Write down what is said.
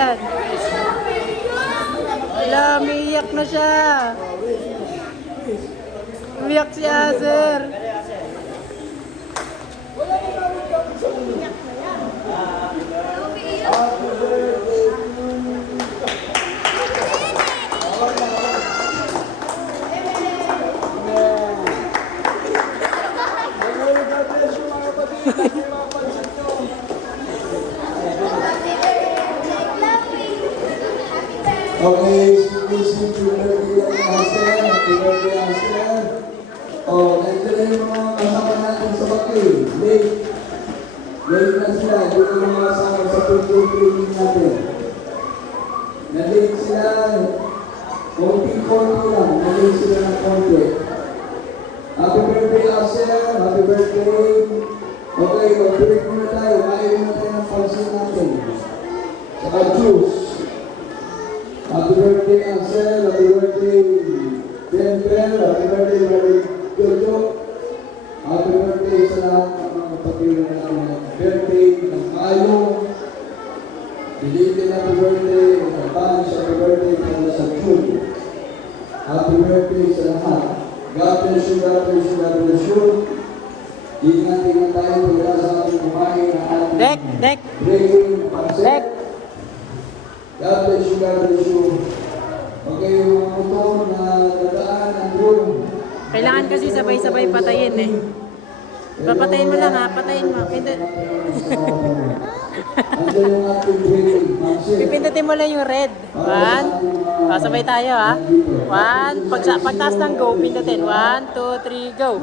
yan. Wala, umiiyak na siya. Umiyak si Azer. Okay, happy birthday, Aster. Oh, nandiyan na yung mga kasama natin sa baki. Late na sila. Doon yung mga kasama sa football training natin. Na-late sila. Konti-konti lang. Na-late sila ng konti. Happy birthday, Aster. Happy birthday. Okay, mag-break muna tayo. Kain muna tayo ng pansin natin. Saka juice. Happy birthday, Ansel. Happy birthday, Ben. Happy birthday, Jojo. Happy birthday sa lahat ng mga kapatid na birthday ng Kayo. Believe happy birthday, Bunch, happy birthday para sa June. Happy birthday sa lahat. God bless you, God bless you, God bless you. Ingat tayo pagkala sa ating kumain na ating breaking pansin. God bless you, God bless you. Okay, yung mga motor na dadaan ang room. Kailangan kasi sabay-sabay patayin eh. Papatayin mo lang ha, patayin mo. Pipindutin mo lang yung red. 1. Sabay tayo ha. 1. Pagtaas ng go, pindutin. 1, 2, 3, go.